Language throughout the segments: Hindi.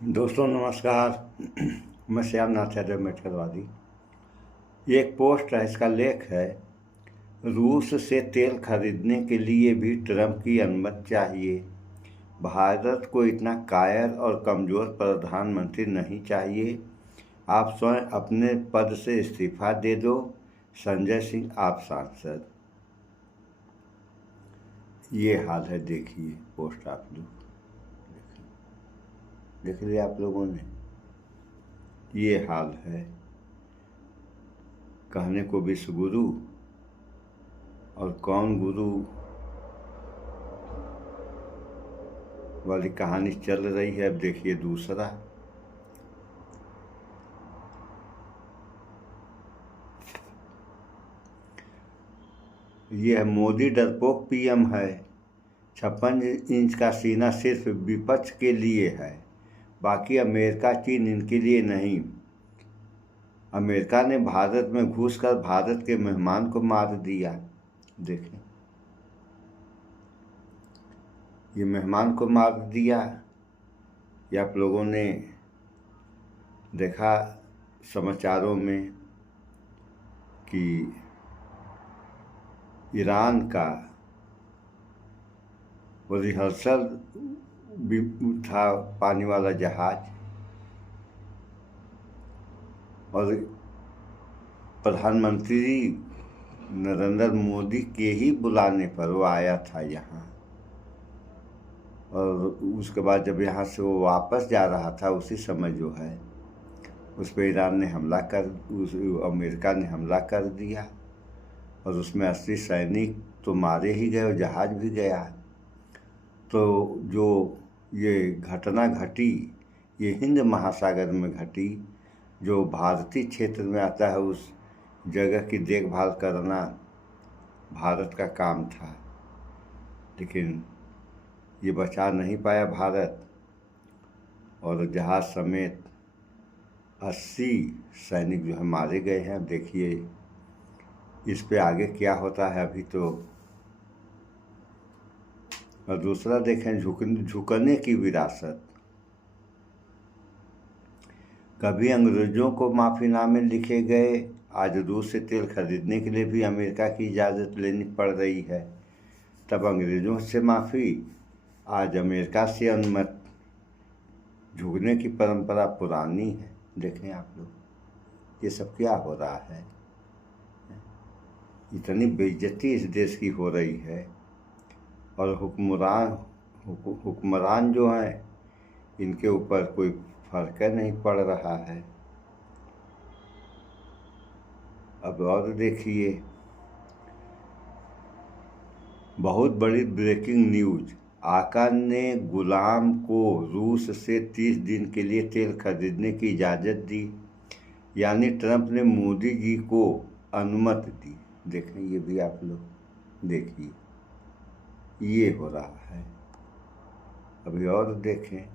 दोस्तों नमस्कार। मैं श्यामनाथ यादव मेटकलवादी। ये एक पोस्ट है, इसका लेख है, रूस से तेल खरीदने के लिए भी ट्रंप की अनुमति चाहिए। भारत को इतना कायर और कमज़ोर प्रधानमंत्री नहीं चाहिए। आप स्वयं अपने पद से इस्तीफा दे दो। संजय सिंह, आप सांसद। ये हाल है, देखिए पोस्ट आप लोग देख लिया आप लोगों ने। ये हाल है, कहने को विश्व गुरु और कौन गुरु वाली कहानी चल रही है। अब देखिए दूसरा। यह मोदी डरपोक पीएम है। 56 इंच का सीना सिर्फ विपक्ष के लिए है, बाकी अमेरिका चीन इनके लिए नहीं। अमेरिका ने भारत में घुसकर भारत के मेहमान को मार दिया। देखें, ये मेहमान को मार दिया। ये आप लोगों ने देखा समाचारों में कि ईरान का वो रिहर्सल भी था, पानी वाला जहाज, और प्रधानमंत्री नरेंद्र मोदी के ही बुलाने पर वो आया था यहाँ। और उसके बाद जब यहाँ से वो वापस जा रहा था, उसी समय जो है उस पर ईरान ने हमला कर अमेरिका ने हमला कर दिया, और उसमें 80 सैनिक तो मारे ही गए और जहाज भी गया। तो जो ये घटना घटी, ये हिंद महासागर में घटी। जो भारतीय क्षेत्र में आता है, उस जगह की देखभाल करना भारत का काम था, लेकिन ये बचा नहीं पाया भारत, और जहाज समेत 80 सैनिक जो है मारे गए हैं। देखिए इस पे आगे क्या होता है अभी तो। और दूसरा देखें, झुकने की विरासत। कभी अंग्रेज़ों को माफ़ीनामे लिखे गए, आज रूस से तेल खरीदने के लिए भी अमेरिका की इजाज़त लेनी पड़ रही है। तब अंग्रेज़ों से माफ़ी, आज अमेरिका से अनुमति। झुकने की परंपरा पुरानी है। देखें आप लोग, ये सब क्या हो रहा है। इतनी बेइज्जती इस देश की हो रही है, और हुक्मरान जो हैं, इनके ऊपर कोई फर्क नहीं पड़ रहा है। अब और देखिए, बहुत बड़ी ब्रेकिंग न्यूज। आका ने गुलाम को रूस से 30 दिन के लिए तेल खरीदने की इजाज़त दी, यानी ट्रंप ने मोदी जी को अनुमति दी। देखें, ये भी आप लोग देखिए, ये हो रहा है। अभी और देखें,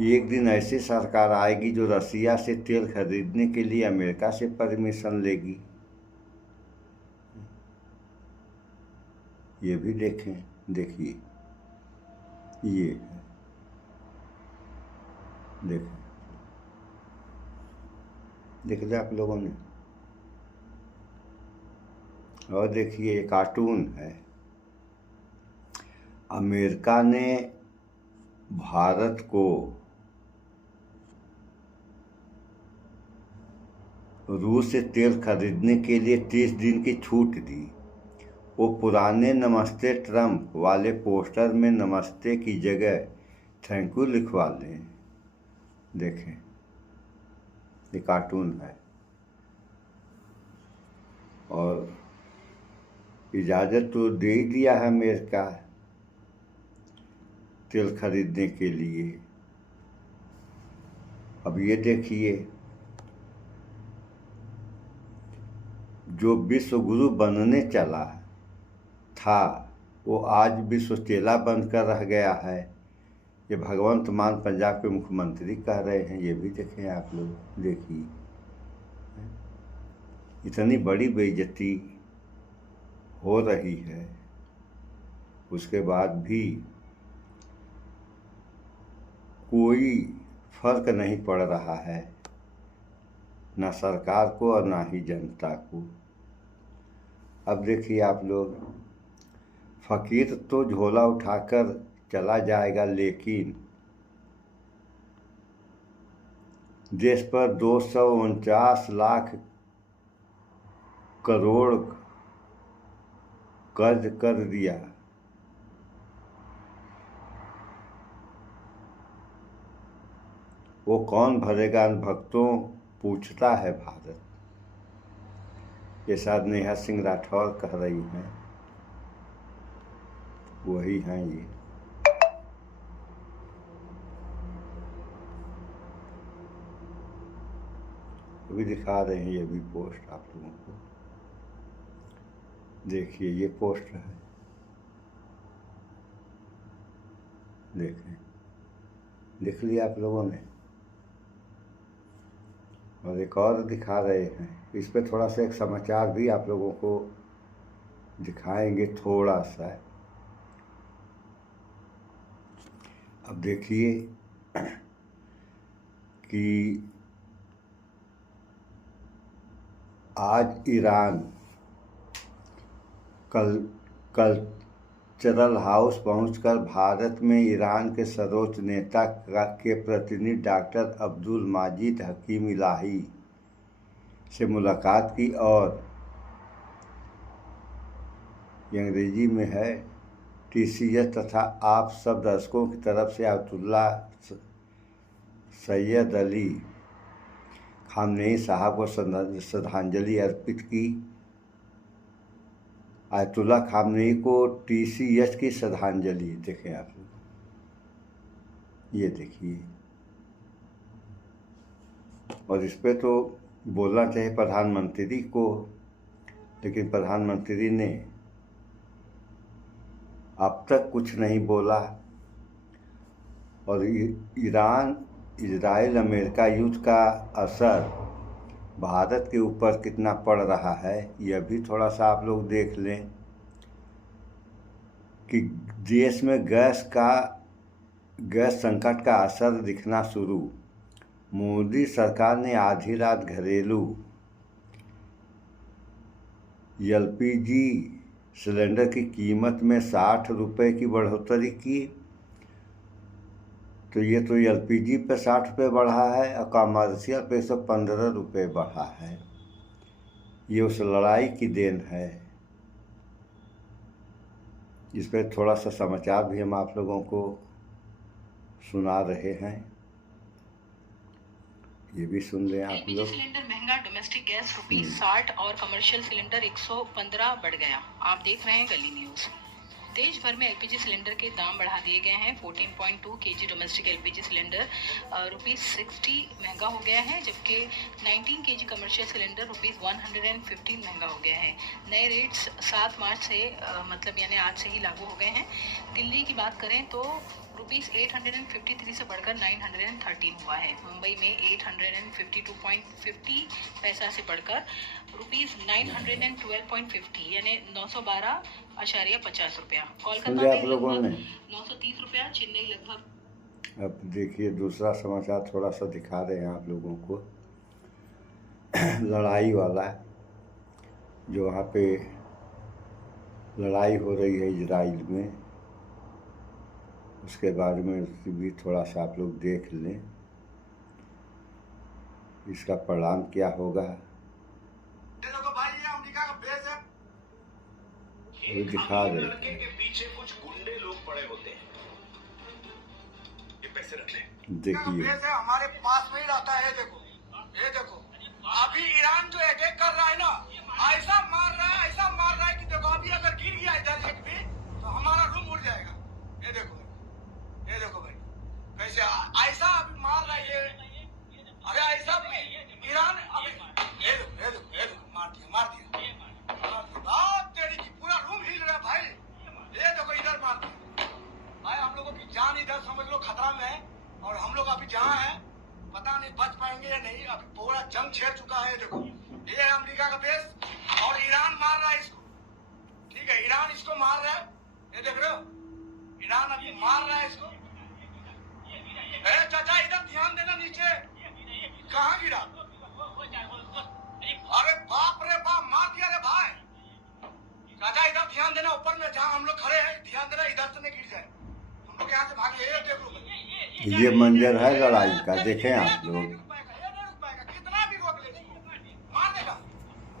एक दिन ऐसी सरकार आएगी जो रसिया से तेल खरीदने के लिए अमेरिका से परमिशन लेगी। ये भी देखें, देखिए ये है, देखें, देख लिया आप लोगों ने। और देखिए, ये कार्टून है। अमेरिका ने भारत को रूस से तेल खरीदने के लिए 30 दिन की छूट दी। वो पुराने नमस्ते ट्रंप वाले पोस्टर में नमस्ते की जगह थैंक यू लिखवा लें। देखें, ये कार्टून है। और इजाज़त तो दे ही दिया है अमेरिका तेल खरीदने के लिए। अब ये देखिए, जो विश्व गुरु बनने चला था, वो आज विश्व चेला बनकर रह गया है। ये भगवंत मान पंजाब के मुख्यमंत्री कह रहे हैं। ये भी देखें आप लोग, देखिए इतनी बड़ी बेइज्जती हो रही है, उसके बाद भी कोई फर्क नहीं पड़ रहा है, ना सरकार को और ना ही जनता को। अब देखिए आप लोग, फकीर तो झोला उठाकर चला जाएगा, लेकिन देश पर 249 लाख करोड़ कर्ज कर दिया। वो कौन भरेगा भक्तों, पूछता है भारत। ये शायद नेहा सिंह राठौर कह रही हैं, वही हैं ये। अभी दिखा रहे हैं ये भी पोस्ट आप लोगों को, देखिए ये पोस्ट है, देखें, देख लिया आप लोगों ने। और एक और दिखा रहे हैं, इस पे थोड़ा सा एक समाचार भी आप लोगों को दिखाएंगे थोड़ा सा। अब देखिए कि आज ईरान कल्चरल हाउस पहुंचकर भारत में ईरान के सर्वोच्च नेता के प्रतिनिधि डॉक्टर अब्दुल माजिद हकीम इलाही से मुलाकात की, और ये अंग्रेजी में है, TCS तथा आप सब दर्शकों की तरफ से आयतुल्ला सैयद अली खामनेई साहब को श्रद्धांजलि अर्पित की। आयतुल्ला खामनेई को TCS की श्रद्धांजलि, देखें आप लोग, ये देखिए। और इस पे तो बोलना चाहिए प्रधानमंत्री को, लेकिन प्रधानमंत्री ने अब तक कुछ नहीं बोला। और ईरान इजराइल अमेरिका युद्ध का असर भारत के ऊपर कितना पड़ रहा है, यह भी थोड़ा सा आप लोग देख लें कि देश में गैस संकट का असर दिखना शुरू। मोदी सरकार ने आधी रात घरेलू LPG सिलेंडर की कीमत में 60 रुपये की बढ़ोतरी की। तो ये तो LPG पे 60 रुपये बढ़ा है और कमर्शियल पे 115 रुपये बढ़ा है। ये उस लड़ाई की देन है। इस पर थोड़ा सा समाचार भी हम आप लोगों को सुना रहे हैं, ये भी सुन लें आप लोग। सिलेंडर महंगा, डोमेस्टिक गैस ₹60 और कमर्शियल सिलेंडर 115 बढ़ गया। आप देख रहे हैं गली न्यूज। देश भर में LPG सिलेंडर के दाम बढ़ा दिए गए हैं। 14.2 kg डोमेस्टिक LPG सिलेंडर ₹60 महंगा हो गया है, जबकि 19 kg कमर्शियल सिलेंडर ₹115 महंगा हो गया है। नए रेट्स 7 मार्च से मतलब यानी आज से ही लागू हो गए हैं। दिल्ली की बात करें तो ₹853 से बढ़कर 913 हुआ है। मुंबई में 852.50 पैसा से बढ़कर ₹912.50 यानी 912.50 रुपया। कोलकाता में लगभग 930 रुपया, चेन्नई लगभग। अब देखिए दूसरा समाचार थोड़ा सा दिखा रहे हैं आप लोगों को, लड़ाई वाला, जो वहाँ पे लड़ाई हो रही है इजराइल में, उसके बारे में भी थोड़ा सा आप लोग देख लें, इसका परिणाम क्या होगा ये दिखा रहे हैं। के पीछे कुछ गुंडे लोग पड़े होते हैं, ये पैसे रख ले। देखिए हमारे पास में ही रहता है। देखो ये देखो, अभी ईरान जो अटैक कर रहा है ना, ऐसा मार रहा है कि देखो अभी अगर गिर गया इधर एक भी तो हमारा रूम उड़ जाएगा। ये देखो भाई कैसे ऐसा अभी मार रहा है ये। अरे ऐसा ईरान अभी ये देखो मार दिया तेरी की पूरा रूम हिल रहा है भाई। ये देखो इधर मार दिया भाई, हम लोगों की जान इधर समझ लो खतरा में है। और हम लोग अभी जहाँ हैं पता नहीं बच पाएंगे या नहीं। अभी पूरा जंग छेड़ चुका है। देखो ये है अमेरिका का बेस और ईरान मार रहा है इसको। ठीक है, ईरान इसको मार रहा है, ये देख रहे हो, ईरान अभी मार रहा है इसको। चाचा इधर ध्यान देना, नीचे कहाँ गिरा? अरे बाप रे बाप, मार दिया रे भाई। चाचा इधर ध्यान देना, ऊपर में जहाँ हम लोग खड़े हैं ध्यान देना, इधर से नहीं गिर जाए। हम लोग यहाँ से भागे, ये देख लो। ये मंजर है लड़ाई का, देखें आप लोग। कितना भी रोक ले, मार देगा।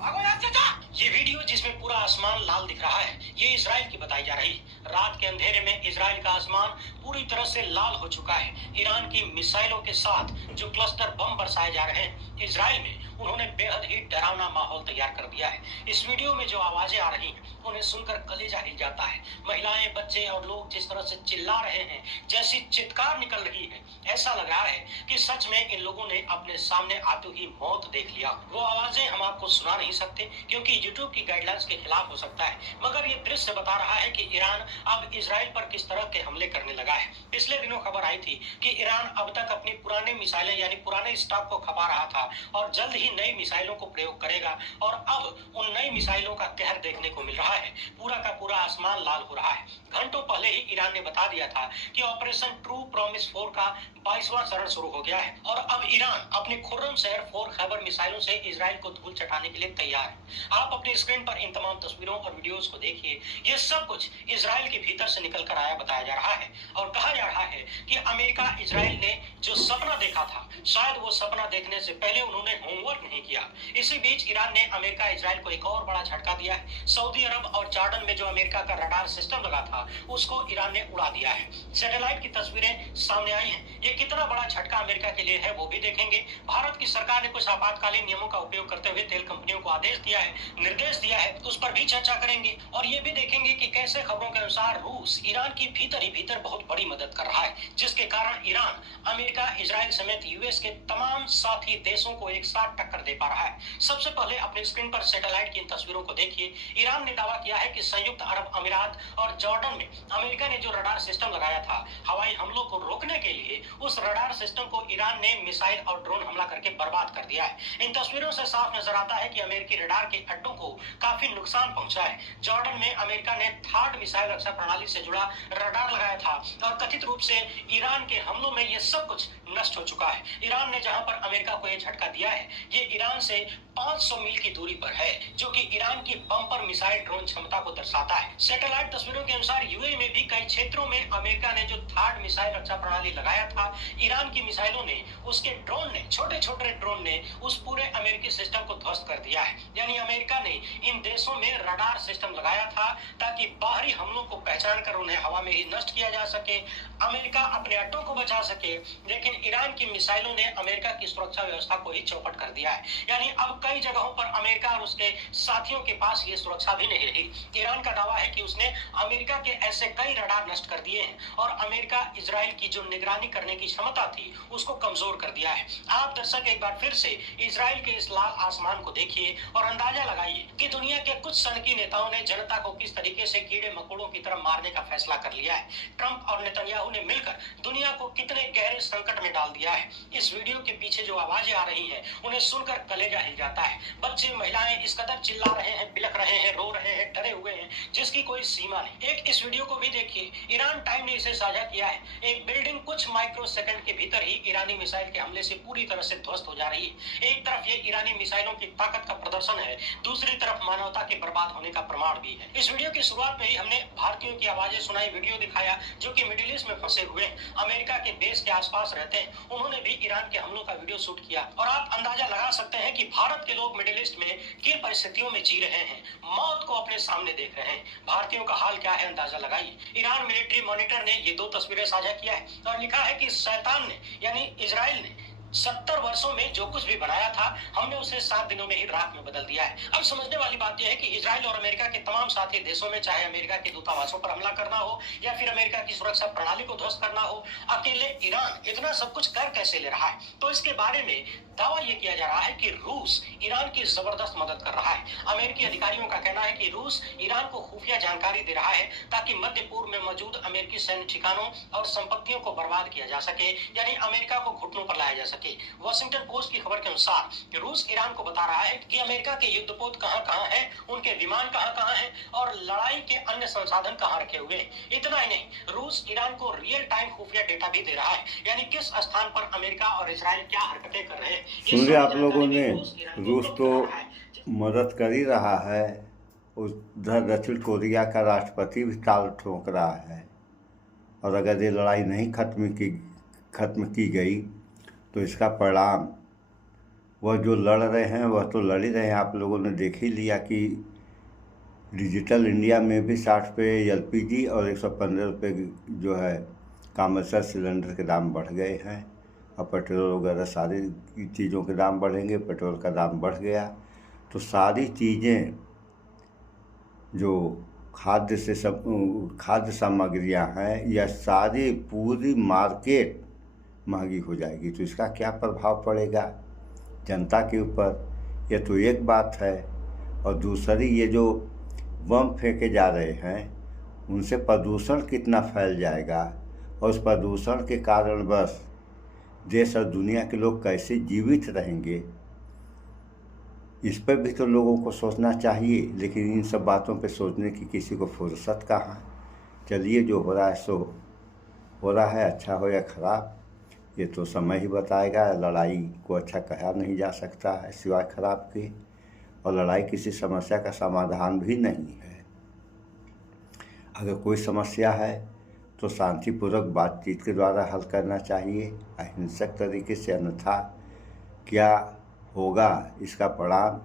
भागो यहाँ से चाचा। ये वीडियो जिसमें पूरा आसमान लाल दिख रहा है, ये इजराइल की बताई जा रही। रात के अंधेरे में इजराइल का आसमान पूरी तरह से लाल हो चुका है। ईरान की मिसाइलों के साथ जो क्लस्टर बम बरसाए जा रहे हैं इजराइल में, उन्होंने बेहद ही डरावना माहौल तैयार कर दिया है। इस वीडियो में जो आवाजें आ रही हैं उन्हें सुनकर कलेजा हिल जाता है। महिलाएं, बच्चे और लोग जिस तरह से चिल्ला रहे हैं, जैसी चित्कार निकल रही है, ऐसा लग रहा है कि सच में इन लोगों ने अपने सामने आते ही मौत देख लिया। वो आवाजें हम आपको सुना नहीं सकते क्योंकि यूट्यूब की गाइडलाइंस के खिलाफ हो सकता है, मगर ये दृश्य बता रहा है कि ईरान अब इजराइल पर किस तरह के हमले करने लगा है। पिछले दिनों खबर आई थी कि ईरान अब तक अपनी पुरानी मिसाइलें यानी पुराने स्टॉक को खपा रहा था और जल्द ही नई मिसाइलों को प्रयोग करेगा, और अब उन नई मिसाइलों का कहर देखने को मिल रहा है। पूरा का पूरा आसमान लाल हो रहा है। घंटों पहले ही ईरान ने बता दिया था कि ऑपरेशन ट्रू प्रॉमिस 4 का 22वां चरण शुरू हो गया है और अब ईरान अपने खुर्रम शहर 4 खैबर मिसाइलों से इजराइल को धूल चटाने के लिए तैयार है। आप अपनी स्क्रीन पर इन तमाम तस्वीरों और वीडियोस को देखिए। ये सब कुछ इजराइल के भीतर से निकल कर आया बताया जा रहा है और कहा जा रहा है कि अमेरिका इजराइल ने जो सपना देखा था, शायद वो सपना देखने से पहले उन्होंने होमवर्क नहीं किया। इसी बीच ईरान ने अमेरिका इजराइल को एक और बड़ा झटका दिया है। सऊदी अरब और जॉर्डन में जो अमेरिका का रडार सिस्टम लगा था उसको ईरान ने उड़ा दिया है। सैटेलाइट की तस्वीरें सामने आई हैं। ये कितना बड़ा झटका अमेरिका के लिए है वो भी देखेंगे। भारत की सरकार ने कुछ आपातकालीन नियमों का उपयोग करते हुए तेल कंपनियों को आदेश दिया है, निर्देश दिया है, उस पर भी चर्चा करेंगे और ये भी देखेंगे कि कैसे खबरों के अनुसार रूस ईरान की भीतर ही भीतर बहुत बड़ी मदद कर रहा है, जिसके कारण ईरान अमेरिका, इजराइल समेत यूएस के तमाम साथी देशों को एक साथ टक्कर दे पा रहा है। सबसे पहले अपनी स्क्रीन पर सैटेलाइट की इन तस्वीरों को देखिए। ईरान ने दावा किया है कि संयुक्त अरब अमीरात और जॉर्डन में अमेरिका ने जो रडार सिस्टम लगाया था हवाई हमलों को रोकने के लिए, उस रडार सिस्टम को ईरान ने मिसाइल और ड्रोन हमला करके बर्बाद कर दिया है। इन तस्वीरों से साफ नजर आता है कि अमेरिकी रडार के अड्डों को काफी नुकसान पहुंचा है। जॉर्डन में अमेरिका ने थार्ड मिसाइल रक्षा प्रणाली से जुड़ा रडार लगाया था और कथित रूप से ईरान के हमलों में यह सब कुछ नष्ट हो चुका है। ईरान ने जहां पर अमेरिका को यह झटका दिया है, ये ईरान से 500 मील की दूरी पर है, जो कि ईरान की बम्पर मिसाइल ड्रोन क्षमता को दर्शाता है। सैटेलाइट तस्वीरों के अनुसार यूएई में भी कई क्षेत्रों में अमेरिका ने जो थार्ड मिसाइल रक्षा प्रणाली लगाया था, ईरान की मिसाइलों ने, उसके ड्रोन ने, छोटे छोटे ड्रोन ने उस पूरे अमेरिकी सिस्टम को ध्वस्त कर दिया है। यानी अमेरिका ने इन देशों में रडार सिस्टम लगाया था ताकि बाहरी हमलों को पहचान कर उन्हें हवा में ही नष्ट किया जा सके, अमेरिका अपने अड्डों को बचा सके। लेकिन ईरान की मिसाइलों ने अमेरिका की सुरक्षा व्यवस्था को ही चौपट कर दिया है। यानी अब कई जगहों पर अमेरिका और उसके साथियों के पास ये सुरक्षा भी नहीं रही। ईरान का दावा है कि उसने अमेरिका के ऐसे कई रडार नष्ट कर दिए हैं और अमेरिका इजराइल की जो निगरानी करने की क्षमता थी उसको कमजोर कर दिया है। आप दर्शक एक बार फिर से इजराइल के इस लाल आसमान को देखिए और अंदाजा लगाइए कि दुनिया के कुछ सनकी नेताओं ने जनता को किस तरीके से कीड़े मकोड़ों की तरह मारने का फैसला कर लिया है। ट्रंप और नेतन्याहू ने मिलकर दुनिया को कितने गहरे संकट में डाल दिया है। इस वीडियो के पीछे जो आवाजें आ रही हैं उन्हें सुनकर कलेजा हिल जाता है। बच्चे, महिलाएं इस कदर चिल्ला रहे हैं, बिलख रहे हैं, रो रहे हैं, डरे हुए हैं, जिसकी कोई सीमा नहीं। एक इस वीडियो को भी देखिए, ईरान टाइम ने इसे साझा किया है। एक बिल्डिंग कुछ माइक्रो सेकंड के भीतर ही ईरानी मिसाइल के हमले से पूरी तरह से ध्वस्त हो जा रही है। एक तरफ ये ईरानी मिसाइलों की ताकत का प्रदर्शन है, दूसरी तरफ मानवता के बर्बाद होने का प्रमाण भी है। इस वीडियो की शुरुआत में ही हमने भारतीयों की आवाजें सुनाई, वीडियो दिखाया जो कि मिडिल ईस्ट में फंसे हुए हैं, अमेरिका के बेस के आसपास रहते हैं। उन्होंने भी ईरान के हमलों का वीडियो शूट किया और आप अंदाजा लगा सकते हैं कि भारत के लोग मिडिल ईस्ट में किन परिस्थितियों में जी रहे हैं, मौत को अपने सामने देख रहे हैं। भारतीयों का हाल क्या है अंदाजा लगाइए। ईरान मिलिट्री मॉनिटर ने ये 2 तस्वीरें साझा किया है और लिखा है कि शैतान ने यानी इजराइल ने 70 वर्षों में जो कुछ भी बनाया था हमने उसे 7 दिनों में ही राख में बदल दिया है। अब समझने वाली बात यह है कि इजराइल और अमेरिका के तमाम साथी देशों में, चाहे अमेरिका के दूतावासों पर हमला करना हो या फिर अमेरिका की सुरक्षा प्रणाली को ध्वस्त करना हो, अकेले ईरान इतना सब कुछ कर कैसे ले रहा है। तो इसके बारे में दावा यह किया जा रहा है कि रूस ईरान की जबरदस्त मदद कर रहा है। अमेरिकी अधिकारियों का कहना है कि रूस ईरान को खुफिया जानकारी दे रहा है ताकि मध्य पूर्व में मौजूद अमेरिकी सैन्य ठिकानों और संपत्तियों को बर्बाद किया जा सके, यानी अमेरिका को घुटनों पर लाया जा सके। वॉशिंगटन पोस्ट की खबर के अनुसार रूस ईरान को बता रहा है कि अमेरिका के युद्धपोत कहां-कहां हैं, उनके विमान कहां-कहां हैं और लड़ाई के अन्य संसाधन कहां रखे हुए हैं। इतना ही नहीं, रूस ईरान को रियल टाइम खुफिया डेटा भी दे रहा है, यानी किस स्थान पर अमेरिका और इजराइल क्या हरकतें कर रहे हैं। सुनिए, आप लोगों ने रूस तो मदद कर ही रहा है, उधर दक्षिण कोरिया का राष्ट्रपति भी ताल ठोक रहा है, और अगर ये लड़ाई नहीं खत्म की गई तो इसका परिणाम, वह जो लड़ रहे हैं वह तो लड़ ही रहे हैं। आप लोगों ने देख ही लिया कि डिजिटल इंडिया में भी 60 रुपये LPG और 115 रुपये जो है कमर्शियल सिलेंडर के दाम बढ़ गए हैं, और पेट्रोल वगैरह सारी चीज़ों के दाम बढ़ेंगे। पेट्रोल का दाम बढ़ गया तो सारी चीज़ें जो खाद्य सामग्रियां हैं, या सारी पूरी मार्केट महंगी हो जाएगी। तो इसका क्या प्रभाव पड़ेगा जनता के ऊपर, ये तो एक बात है। और दूसरी, ये जो बम फेंके जा रहे हैं उनसे प्रदूषण कितना फैल जाएगा, और उस प्रदूषण के कारण बस देश और दुनिया के लोग कैसे जीवित रहेंगे, इस पर भी तो लोगों को सोचना चाहिए। लेकिन इन सब बातों पे सोचने की किसी को फुर्सत कहाँ। चलिए, जो हो रहा है सो हो रहा है, अच्छा हो या ख़राब ये तो समय ही बताएगा। लड़ाई को अच्छा कहा नहीं जा सकता है सिवाय खराब के, और लड़ाई किसी समस्या का समाधान भी नहीं है। अगर कोई समस्या है तो शांतिपूर्वक बातचीत के द्वारा हल करना चाहिए, अहिंसक तरीके से, अन्यथा क्या होगा इसका परिणाम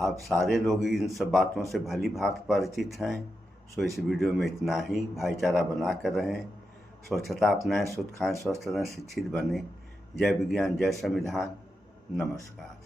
आप सारे लोग इन सब बातों से भली भांति परिचित हैं। सो इस वीडियो में इतना ही। भाईचारा बना कर रहें, स्वच्छता अपनाएं, शुद्ध खाएं, स्वस्थ रहें, शिक्षित बने। जय विज्ञान, जय संविधान। नमस्कार।